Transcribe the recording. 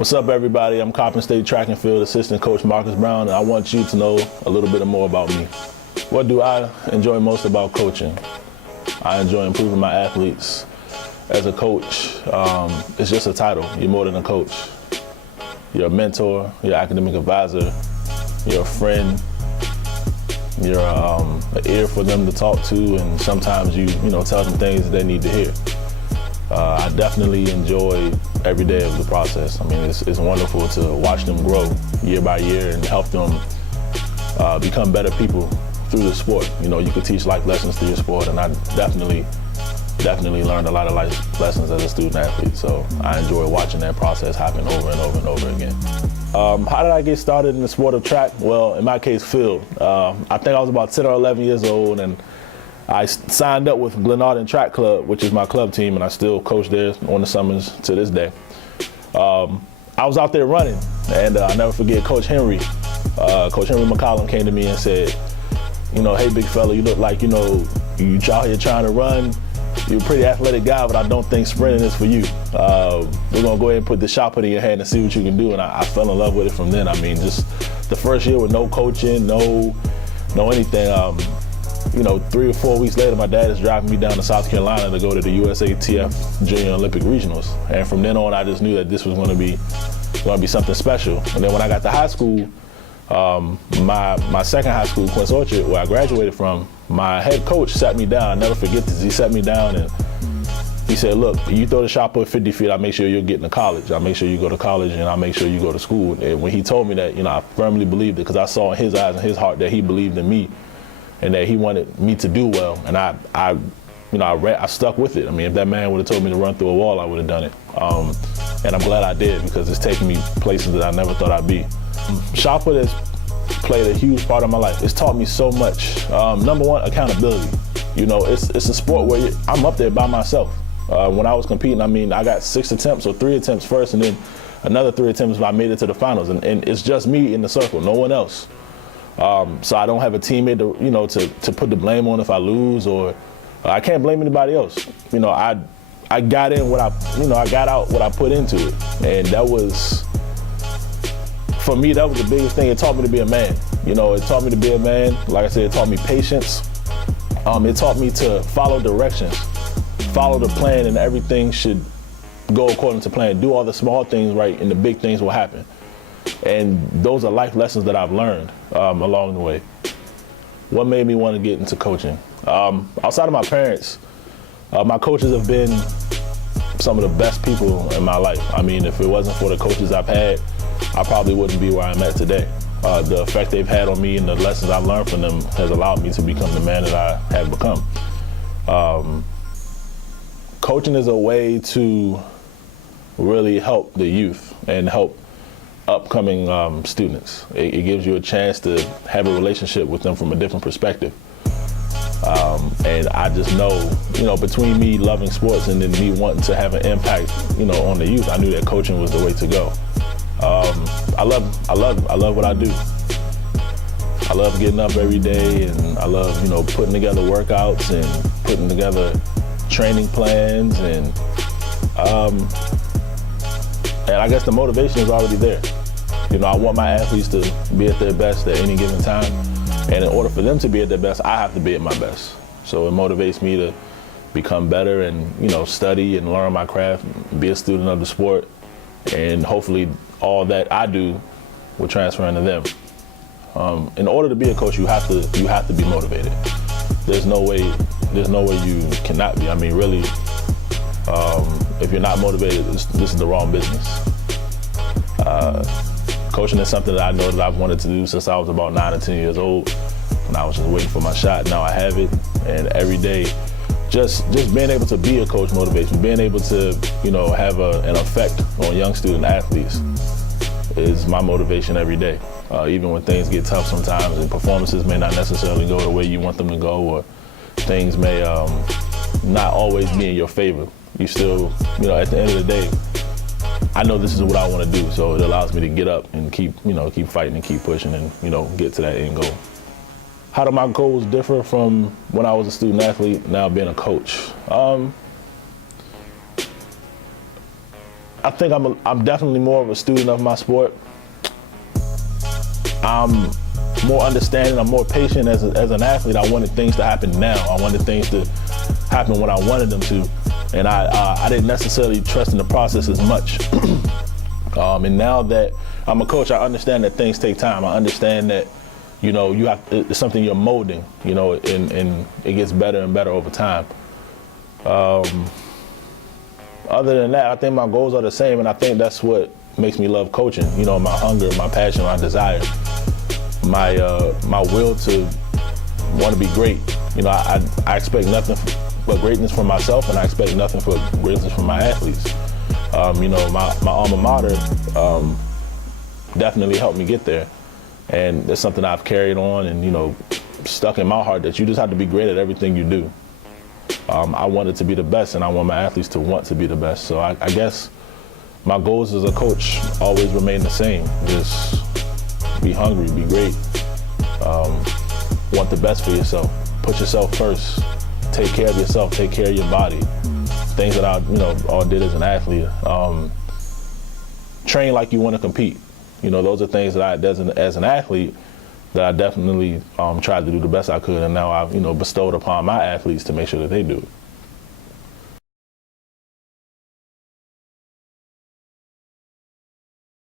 What's up, everybody? I'm Coppin State Track and Field Assistant Coach Marcus Brown, and I want you to know a little bit more about me. What do I enjoy most about coaching? I enjoy improving my athletes. As a coach, it's just a title. You're more than a coach. You're a mentor, you're an academic advisor, you're a friend, you're an ear for them to talk to, and sometimes you tell them things that they need to hear. I definitely enjoy every day of the process. I mean, it's wonderful to watch them grow year by year and help them become better people through the sport. You can teach life lessons through your sport, and I definitely learned a lot of life lessons as a student athlete. So I enjoy watching that process happen over and over and over again. How did I get started in the sport of track? Well, in my case, field. I think I was about 10 or 11 years old, and I signed up with Glenarden Track Club, which is my club team, and I still coach there on the summers to this day. I was out there running, and I'll never forget Coach Henry. Coach Henry McCollum came to me and said, hey, big fella, you look like, you out here trying to run. You're a pretty athletic guy, but I don't think sprinting is for you. We're going to go ahead and put the shot put in your hand and see what you can do, and I fell in love with it from then. I mean, just the first year with no coaching, no anything. 3 or 4 weeks later, my dad is driving me down to South Carolina to go to the USATF Junior Olympic Regionals. And from then on, I just knew that this was going to be something special. And then when I got to high school, my second high school, Quince Orchard, where I graduated from, my head coach sat me down. I never forget this. He sat me down and he said, look, you throw the shot put 50 feet, I'll make sure you're getting to college. I'll make sure you go to college, and I'll make sure you go to school. And when he told me that, I firmly believed it, because I saw in his eyes and his heart that he believed in me, and that he wanted me to do well, and I stuck with it. I mean, if that man would have told me to run through a wall, I would have done it. And I'm glad I did, because it's taken me places that I never thought I'd be. Shot put has played a huge part of my life. It's taught me so much. Number one, accountability. It's a sport where I'm up there by myself. When I was competing, I got 6 attempts or 3 attempts first, and then another 3 attempts when I made it to the finals. And it's just me in the circle, no one else. So I don't have a teammate to put the blame on if I lose, or I can't blame anybody else. I got in what I got out what I put into it, and that was, for me, that was the biggest thing. It taught me to be a man. It taught me to be a man. Like I said, it taught me patience. It taught me to follow directions, follow the plan, and everything should go according to plan. Do all the small things right, and the big things will happen. And those are life lessons that I've learned along the way. What made me want to get into coaching? Outside of my parents, my coaches have been some of the best people in my life. I mean, if it wasn't for the coaches I've had, I probably wouldn't be where I'm at today. The effect they've had on me and the lessons I've learned from them has allowed me to become the man that I have become. Coaching is a way to really help the youth and help upcoming students. It gives you a chance to have a relationship with them from a different perspective. And I just know, between me loving sports and then me wanting to have an impact, on the youth, I knew that coaching was the way to go. I love what I do. I love getting up every day, and I love, putting together workouts and putting together training plans, and I guess the motivation is already there. I want my athletes to be at their best at any given time. And in order for them to be at their best, I have to be at my best. So it motivates me to become better and, study and learn my craft, be a student of the sport. And hopefully all that I do will transfer into them. In order to be a coach, you have to be motivated. There's no way you cannot be. I mean, really, if you're not motivated, this is the wrong business. Coaching is something that I know that I've wanted to do since I was about 9 or 10 years old, and I was just waiting for my shot. Now I have it, and every day, just being able to be a coach motivates me. Being able to, have an effect on young student athletes is my motivation every day. Even when things get tough sometimes and performances may not necessarily go the way you want them to go, or things may not always be in your favor, you still, at the end of the day, I know this is what I want to do, so it allows me to get up and keep fighting and keep pushing and, get to that end goal. How do my goals differ from when I was a student athlete, now being a coach? I think I'm definitely more of a student of my sport. I'm more understanding, I'm more patient as an athlete. I wanted things to happen now. I wanted things to happen when I wanted them to. And I didn't necessarily trust in the process as much. And now that I'm a coach, I understand that things take time. I understand that, you know, it's something you're molding, you know, and it gets better and better over time. Other than that, I think my goals are the same, and I think that's what makes me love coaching. You know, my hunger, my passion, my desire, my will to want to be great. You know, I expect nothing but greatness from myself, and I expect nothing but greatness from my athletes. You know, my alma mater definitely helped me get there, and it's something I've carried on and, you know, stuck in my heart that you just have to be great at everything you do. I wanted to be the best, and I want my athletes to want to be the best. So I guess my goals as a coach always remain the same. Just be hungry, be great, want the best for yourself. Put yourself first. Take care of yourself. Take care of your body. Things that I, you know, all did as an athlete. Train like you want to compete. You know, those are things that as an athlete, that I definitely tried to do the best I could, and now I've, you know, bestowed upon my athletes to make sure that they do it.